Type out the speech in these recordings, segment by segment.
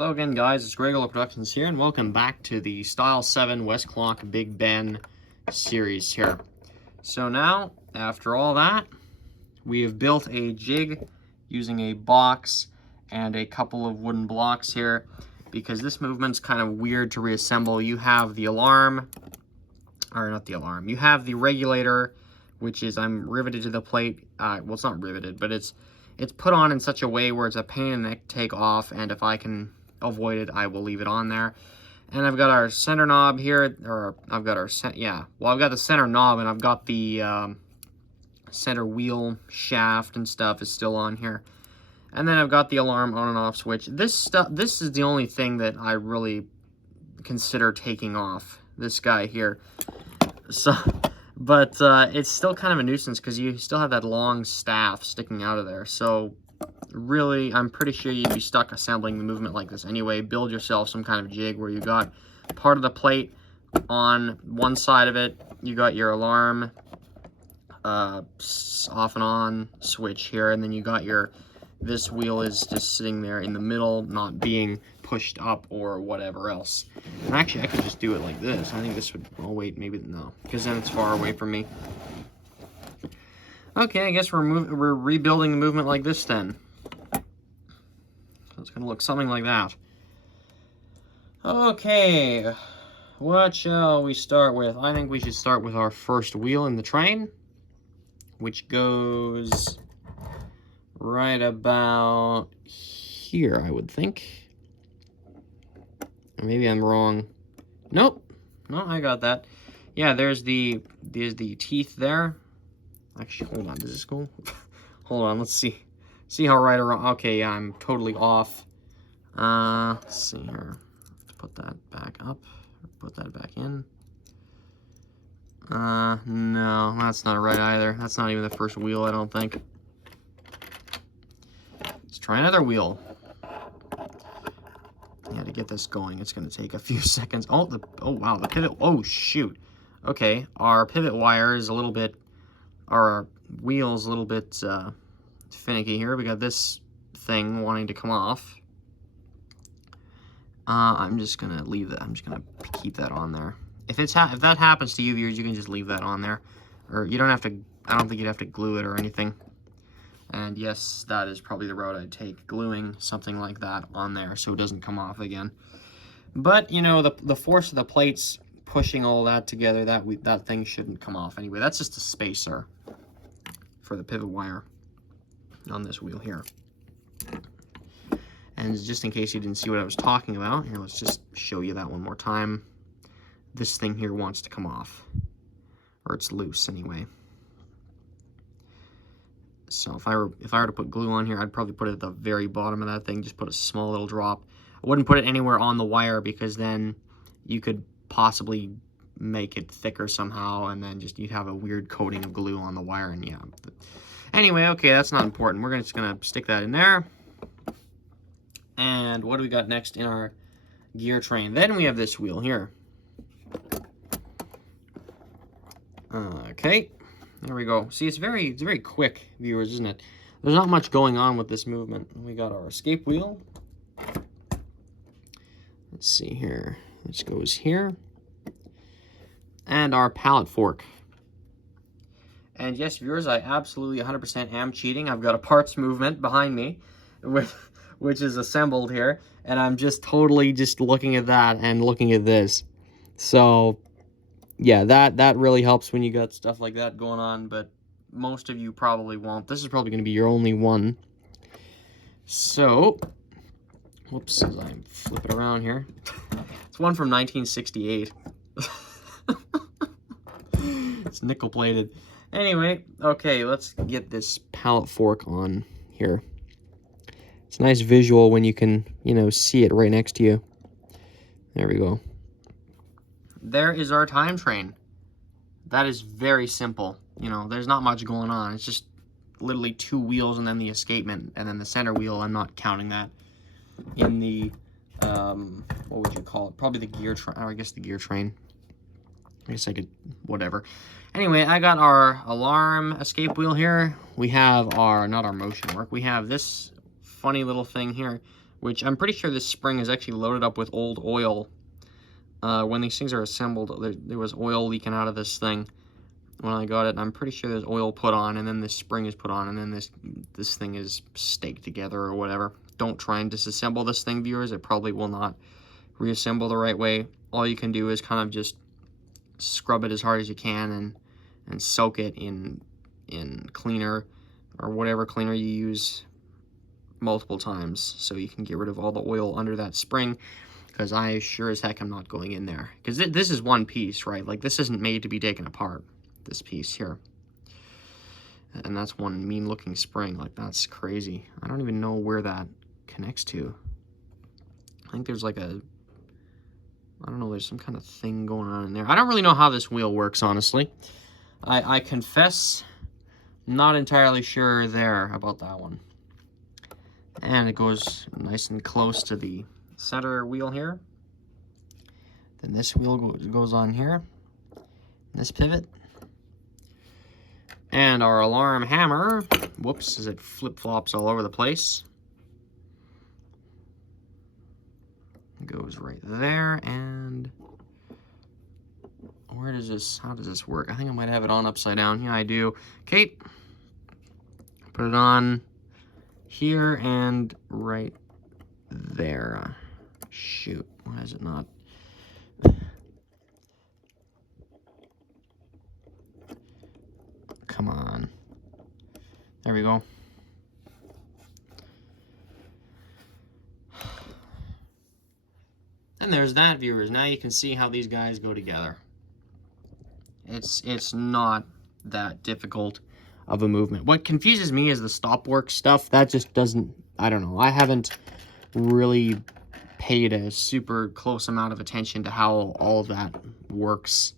Hello again, guys. It's Gregola Productions here, and welcome back to the Style 7 Westclox Big Ben series here. So now, after all that, we have built a jig using a box and a couple of wooden blocks here, because this movement's kind of weird to reassemble. You have the alarm, or not the alarm, you have the regulator, which is, I'm riveted to the plate. Well, it's not riveted, but it's put on in such a way where it's a pain in the neck to take off, and if I can avoid it, I will leave it on there. And I've got our center knob here, or I've got our, I've got the center knob, and I've got the center wheel shaft and stuff is still on here. And then I've got the alarm on and off switch. This is the only thing that I really consider taking off, this guy here. So, but it's still kind of a nuisance because you still have that long staff sticking out of there. So really, I'm pretty sure you'd be stuck assembling the movement like this anyway. Build yourself some kind of jig where you got part of the plate on one side of it. You got your alarm off and on switch here, and then you got your, this wheel is just sitting there in the middle, not being pushed up or whatever else. And actually, I could just do it like this. I think this would, oh wait, maybe no, because then it's far away from me. Okay, I guess we're rebuilding the movement like this then. It's going to look something like that. Okay, what shall we start with? I think we should start with our first wheel in the train, which goes right about here, I would think. Maybe I'm wrong. Nope. No, I got that. Yeah, there's the teeth there. Actually, hold on. Does this go? Hold on. Let's see. See how right or wrong. Okay, yeah, I'm totally off. Let's see here. Let's put that back up. Put that back in. No, that's not right either. That's not even the first wheel, I don't think. Let's try another wheel. Yeah, to get this going, it's going to take a few seconds. Oh, wow, the pivot. Oh, shoot. Okay, our pivot wire is a little bit, our wheel's a little bit finicky here. We got this thing wanting to come off. I'm just going to leave that. I'm just going to keep that on there. If that happens to you viewers, you can just leave that on there. Or you don't have to, I don't think you'd have to glue it or anything. And yes, that is probably the route I'd take, gluing something like that on there so it doesn't come off again. But, you know, the force of the plates pushing all that together, that thing shouldn't come off anyway. That's just a spacer for the pivot wire on this wheel here. And just in case you didn't see what I was talking about, here, let's just show you that one more time. This thing here wants to come off, or it's loose anyway. So if I were to put glue on here, I'd probably put it at the very bottom of that thing, just put a small little drop. I wouldn't put it anywhere on the wire, because then you could possibly make it thicker somehow, and then just you'd have a weird coating of glue on the wire, and yeah. Anyway, okay, that's not important. We're just gonna stick that in there. And what do we got next in our gear train? Then we have this wheel here. Okay. There we go. See, it's very quick, viewers, isn't it? There's not much going on with this movement. We got our escape wheel. Let's see here. This goes here. And our pallet fork. And yes, viewers, I absolutely 100% am cheating. I've got a parts movement behind me, which is assembled here. And I'm just totally just looking at that and looking at this. So yeah, that really helps when you got stuff like that going on, but most of you probably won't. This is probably going to be your only one. So, whoops, as I flip it around here. It's one from 1968. It's nickel-plated. Anyway, okay, let's get this pallet fork on here. It's a nice visual when you can, you know, see it right next to you. There we go. There is our time train. That is very simple. You know, there's not much going on. It's just literally two wheels and then the escapement, and then the center wheel. I'm not counting that in the, what would you call it? Probably the gear train, or I guess the gear train. I guess I could, whatever. Anyway, I got our alarm escape wheel here. We have our, not our motion work, we have this funny little thing here, which I'm pretty sure this spring is actually loaded up with old oil. When these things are assembled, there was oil leaking out of this thing when I got it. I'm pretty sure there's oil put on, and then this spring is put on, and then this thing is staked together or whatever. Don't try and disassemble this thing, viewers. It probably will not reassemble the right way. All you can do is kind of just scrub it as hard as you can and soak it in cleaner or whatever cleaner you use multiple times, so you can get rid of all the oil under that spring, because I sure as heck am not going in there, because this is one piece, right? Like, this isn't made to be taken apart, this piece here. And that's one mean looking spring. Like, that's crazy. I don't even know where that connects to. I think there's like a, I don't know, there's some kind of thing going on in there. I don't really know how this wheel works, honestly. I confess, not entirely sure there about that one. And it goes nice and close to the center wheel here. Then this wheel goes on here, this pivot. And our alarm hammer, whoops, as it flip-flops all over the place, goes right there. And where does this, how does this work? I think I might have it on upside down. Yeah, I do. Okay, put it on here and right there. Shoot, why is it not? Come on. There we go. And there's that, viewers. Now you can see how these guys go together. It's not that difficult of a movement. What confuses me is the stop work stuff. That just doesn't, I don't know. I haven't really paid a super close amount of attention to how all of that works.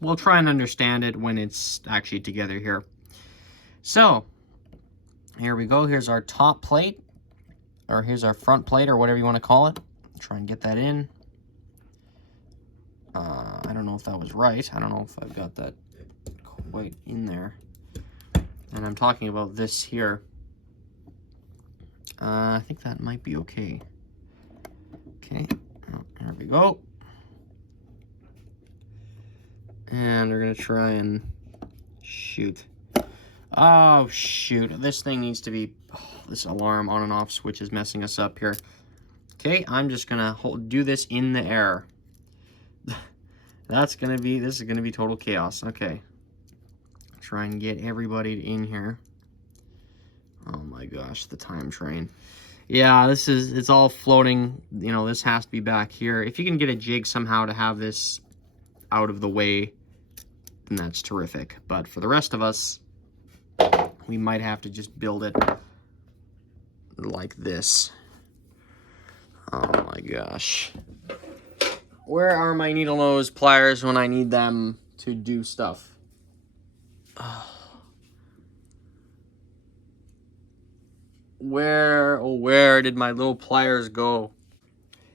We'll try and understand it when it's actually together here. So, here we go. Here's our top plate, or here's our front plate, or whatever you want to call it. Try and get that in. I don't know if that was right. I don't know if I've got that quite in there. And I'm talking about this here. I think that might be okay. Okay, oh, there we go. And we're gonna try and shoot. Oh, shoot. This thing needs to be, this alarm on and off switch is messing us up here. Okay, I'm just gonna do this in the air. This is gonna be total chaos. Okay. Try and get everybody in here. Oh my gosh, the time train. Yeah, it's all floating. You know, this has to be back here. If you can get a jig somehow to have this out of the way, then that's terrific. But for the rest of us, we might have to just build it like this. Oh my gosh. Where are my needle nose pliers when I need them to do stuff? Where did my little pliers go?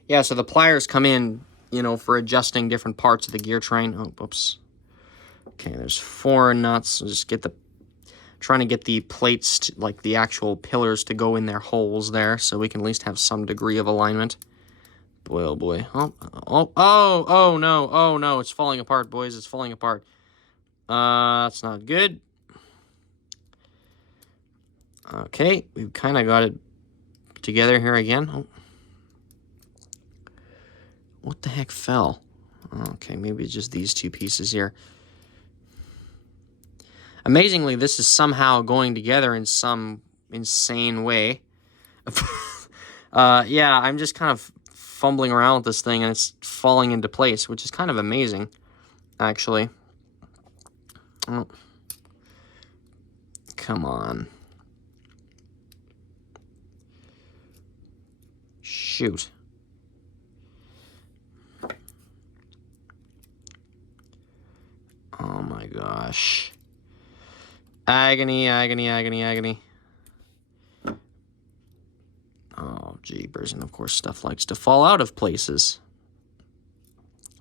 Yeah, so the pliers come in, you know, for adjusting different parts of the gear train. Oh, whoops. Okay, there's 4 nuts. So just trying to get the plates, like the actual pillars, to go in their holes there, so we can at least have some degree of alignment. Boy, oh boy. Oh no, it's falling apart, boys. It's falling apart. That's not good. Okay, we've kind of got it together here again. Oh. What the heck fell? Okay, maybe it's just these 2 pieces here. Amazingly, this is somehow going together in some insane way. Yeah, I'm just kind of fumbling around with this thing, and it's falling into place, which is kind of amazing, actually. Oh. Come on. Shoot. Oh my gosh. Agony, agony, agony, agony. Oh, jeepers. And of course, stuff likes to fall out of places.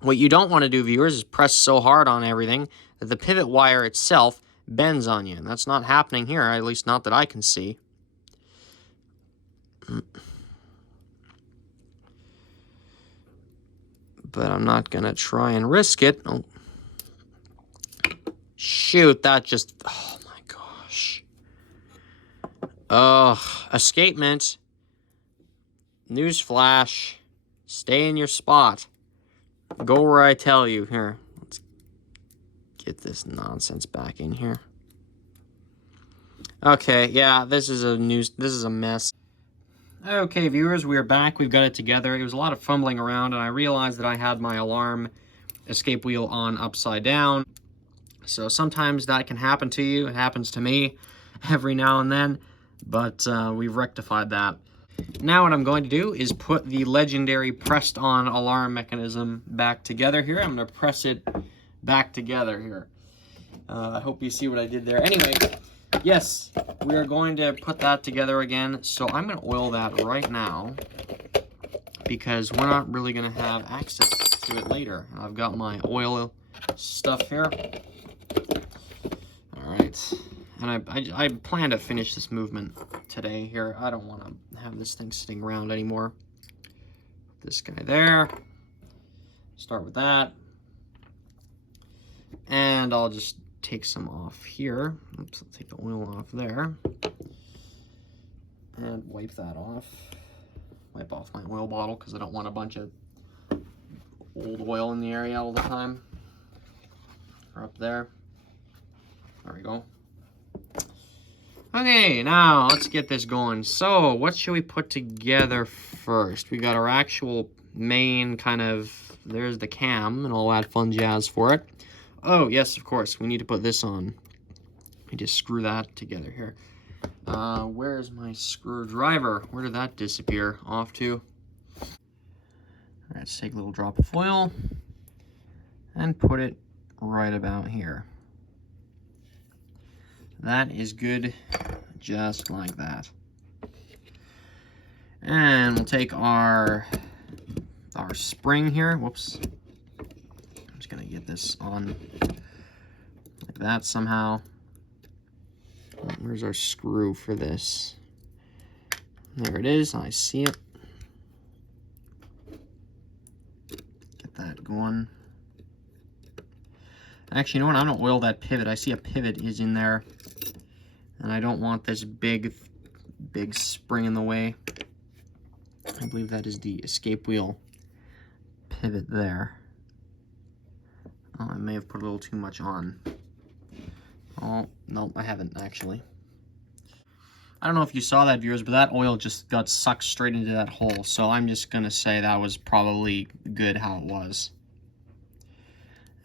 What you don't want to do, viewers, is press so hard on everything that the pivot wire itself bends on you. And that's not happening here, at least not that I can see. but I'm not gonna try and risk it. Oh. Shoot, that just, oh my gosh. Ugh, escapement. Newsflash. Stay in your spot. Go where I tell you. Here, let's get this nonsense back in here. Okay, yeah, this is a mess. Okay, viewers, we are back. We've got it together. It was a lot of fumbling around, and I realized that I had my alarm escape wheel on upside down. So sometimes that can happen to you. It happens to me every now and then, but we've rectified that. Now what I'm going to do is put the legendary pressed on alarm mechanism back together here. I'm going to press it back together here. I hope you see what I did there. Anyway, yes, we are going to put that together again. So I'm going to oil that right now because we're not really going to have access to it later. I've got my oil stuff here. All right. And I plan to finish this movement today here. I don't want to have this thing sitting around anymore. This guy there. Start with that. And I'll just take some off here. Oops, I'll take the oil off there. And wipe that off. Wipe off my oil bottle because I don't want a bunch of old oil in the area all the time. Or up there. There we go. Okay, now let's get this going. So, what should we put together first? We got our actual main kind of, there's the cam and all that fun jazz for it. Oh, yes, of course, we need to put this on. Let me just screw that together here. Where's my screwdriver? Where did that disappear off to? All right, let's take a little drop of oil and put it right about here. That is good, just like that. And we'll take our spring here. Whoops. I'm just gonna get this on like that somehow. Where's our screw for this? There it is, I see it. Get that going. Actually, you know what? I'm gonna oil that pivot. I see a pivot is in there. And I don't want this big spring in the way. I believe that is the escape wheel pivot there. Oh, I may have put a little too much on. Oh, no, I haven't actually. I don't know if you saw that, viewers, but that oil just got sucked straight into that hole. So I'm just gonna say that was probably good how it was.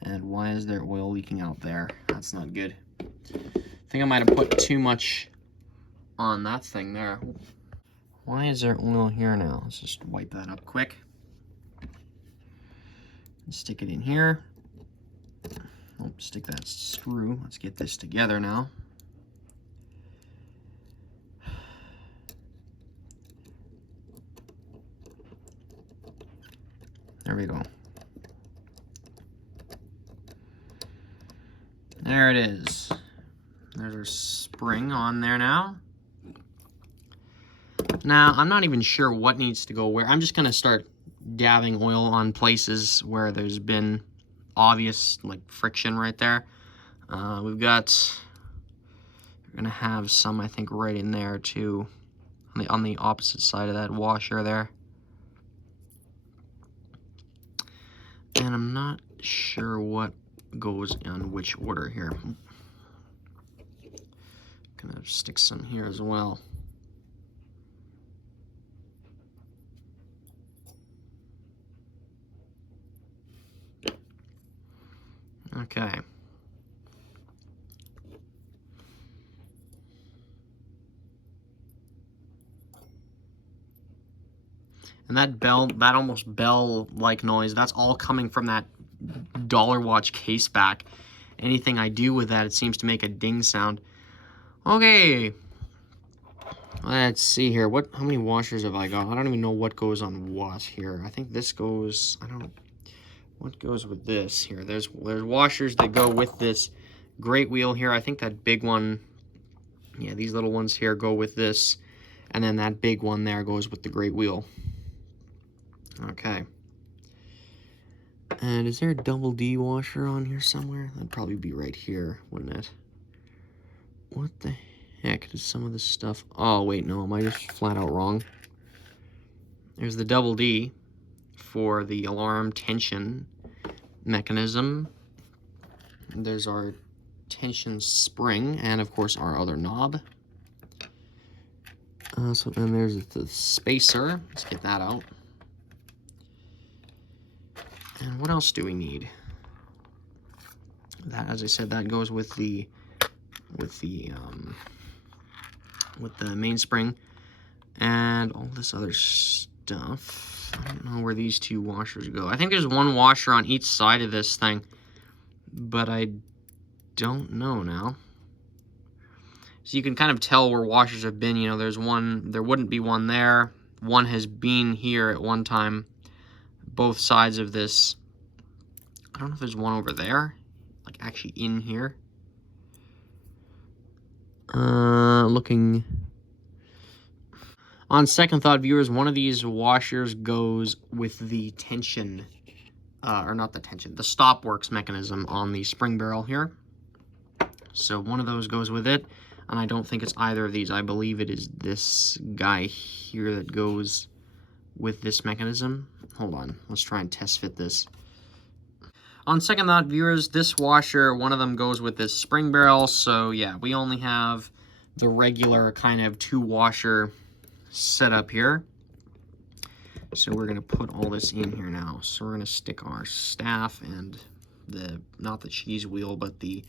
And why is there oil leaking out there? That's not good. I think I might have put too much on that thing there. Why is there oil here now? Let's just wipe that up quick. Stick it in here. Oh, stick that screw. Let's get this together now. There we go. There it is. There's our spring on there now. Now, I'm not even sure what needs to go where. I'm just going to start dabbing oil on places where there's been obvious like friction right there. We're going to have some, I think, right in there too, on the opposite side of that washer there. And I'm not sure what goes on which order here. Gonna stick some here as well. Okay. And that bell, that almost bell-like noise, that's all coming from that dollar watch case back. Anything I do with that, it seems to make a ding sound. Okay. Let's see here. How many washers have I got? I don't even know what goes on what here. I think this goes, what goes with this here? There's washers that go with this great wheel here. I think that big one, yeah, these little ones here go with this. And then that big one there goes with the great wheel. Okay. And is there a double D washer on here somewhere? That'd probably be right here, wouldn't it? What the heck is some of this stuff? Oh, wait, no, am I just flat out wrong? There's the double D for the alarm tension mechanism. There's our tension spring, and of course our other knob. So then there's the spacer. Let's get that out. And what else do we need? That, as I said, that goes with the mainspring and all this other stuff. I don't know where these two washers go. I think there's one washer on each side of this thing, but I don't know now. So you can kind of tell where washers have been. You know, there's one, there wouldn't be one there. One has been here at one time. Both sides of this. I don't know if there's one over there, like actually in here. Looking. On second thought, viewers, one of these washers goes with the tension, or not the tension, the stop works mechanism on the spring barrel here. So one of those goes with it, and I don't think it's either of these. I believe it is this guy here that goes with this mechanism. Hold on, let's try and test fit this. On second thought, viewers, this washer, one of them goes with this spring barrel, so yeah, we only have the regular kind of two washer setup here. So we're gonna put all this in here now. So we're gonna stick our staff and the, not the cheese wheel, but the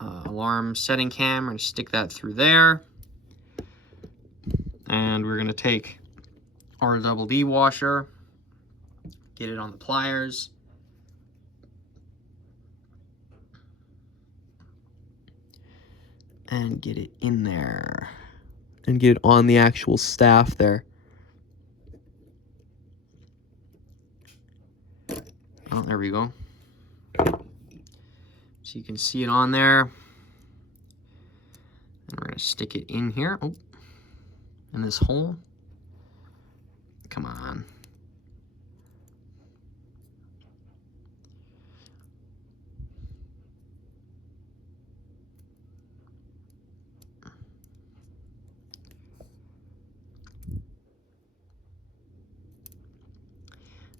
alarm setting cam. We're gonna stick that through there. And we're gonna take our double D washer, get it on the pliers. And get it in there. And get it on the actual staff there. Oh, there we go. So you can see it on there. And we're going to stick it in here. Oh, in this hole. Come on.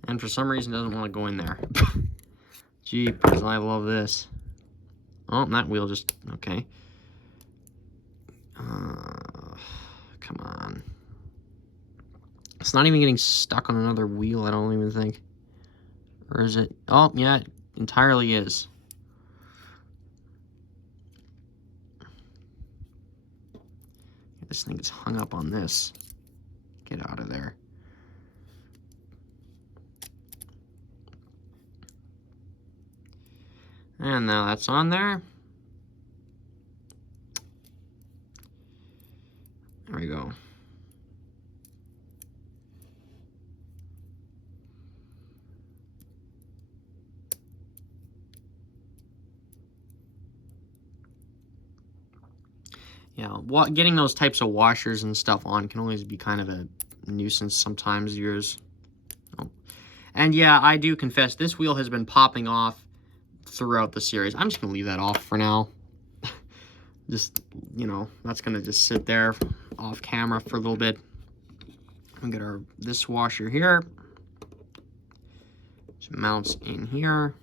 And for some reason, it doesn't want to go in there. Jeepers, I love this. Oh, that wheel just, okay. Come on. It's not even getting stuck on another wheel, I don't even think. Or is it? Oh, yeah, it entirely is. This thing is hung up on this. Get out of there. And now that's on there. There we go. Yeah, getting those types of washers and stuff on can always be kind of a nuisance sometimes. And yeah, I do confess, this wheel has been popping off throughout the series. I'm just going to leave that off for now. Just, you know, that's going to just sit there off camera for a little bit. We get this washer here. Which mounts in here.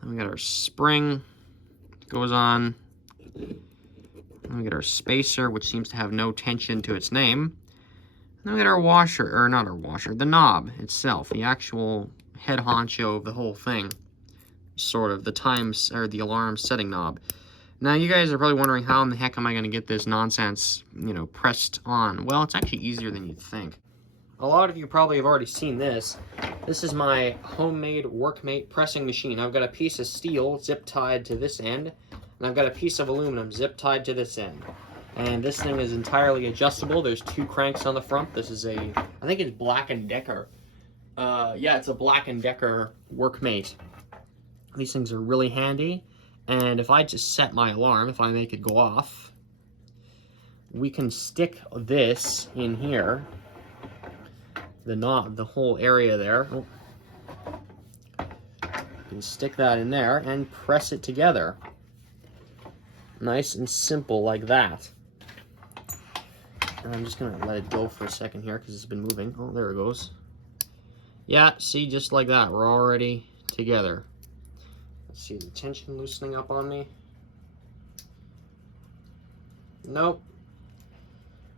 Then we got our spring. Goes on. Then we get our spacer, which seems to have no tension to its name. Then we get our washer, or not our washer, the knob itself, the actual head honcho of the whole thing. Sort of, the alarm setting knob. Now, you guys are probably wondering, how in the heck am I going to get this nonsense, you know, pressed on? Well, it's actually easier than you'd think. A lot of you probably have already seen this. This is my homemade Workmate pressing machine. I've got a piece of steel zip tied to this end, and I've got a piece of aluminum zip tied to this end. And this thing is entirely adjustable. There's two cranks on the front. This is I think it's Black & Decker. Yeah, it's a Black & Decker Workmate. These things are really handy. And if I just set my alarm, if I make it go off, we can stick this in here, the knob, the whole area there. Oh. can stick that in there and press it together. Nice and simple like that. And I'm just gonna let it go for a second here because it's been moving. Oh, there it goes. Yeah, see, just like that, we're already together. Let's see, the tension loosening up on me. Nope.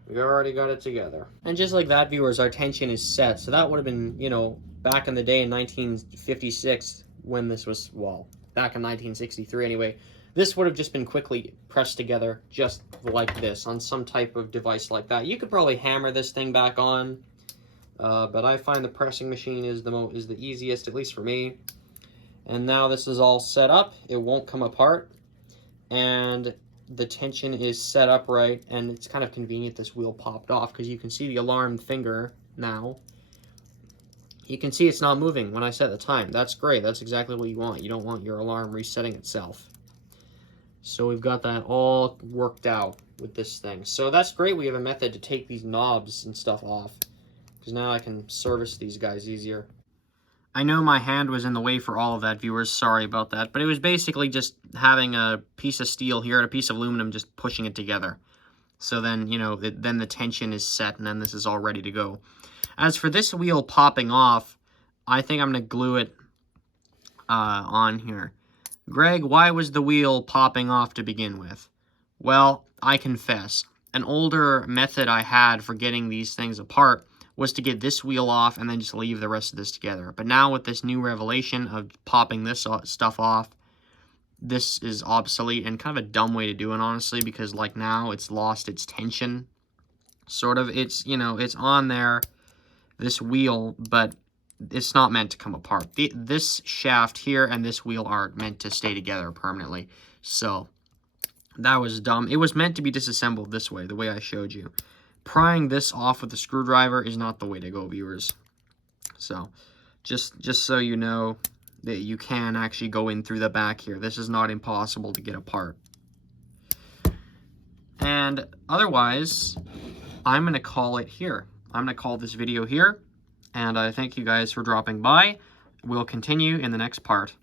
We already got it together. And just like that, viewers, our tension is set. So that would have been, you know, back in the day in 1956 when this was, well, back in 1963 anyway. This would have just been quickly pressed together just like this on some type of device like that. You could probably hammer this thing back on, but I find the pressing machine is the easiest, at least for me. And now this is all set up. It won't come apart. And the tension is set up right, and it's kind of convenient this wheel popped off because you can see the alarm finger now. You can see it's not moving when I set the time. That's great. That's exactly what you want. You don't want your alarm resetting itself. So we've got that all worked out with this thing. So that's great. We have a method to take these knobs and stuff off because now I can service these guys easier. I know my hand was in the way for all of that, viewers. Sorry about that. But it was basically just having a piece of steel here and a piece of aluminum just pushing it together. So then, you know, then the tension is set and then this is all ready to go. As for this wheel popping off, I think I'm going to glue it on here. Greg, why was the wheel popping off to begin with? Well, I confess, an older method I had for getting these things apart was to get this wheel off and then just leave the rest of this together. But now with this new revelation of popping this stuff off, this is obsolete and kind of a dumb way to do it, honestly, because like now it's lost its tension. Sort of, it's, you know, it's on there, this wheel, but it's not meant to come apart. This shaft here and this wheel are meant to stay together permanently. So that was dumb. It was meant to be disassembled this way, the way I showed you. Prying this off with a screwdriver is not the way to go, viewers. So just so you know that you can actually go in through the back here. This is not impossible to get apart. And otherwise, I'm going to call it here. I'm going to call this video here. And I thank you guys for dropping by. We'll continue in the next part.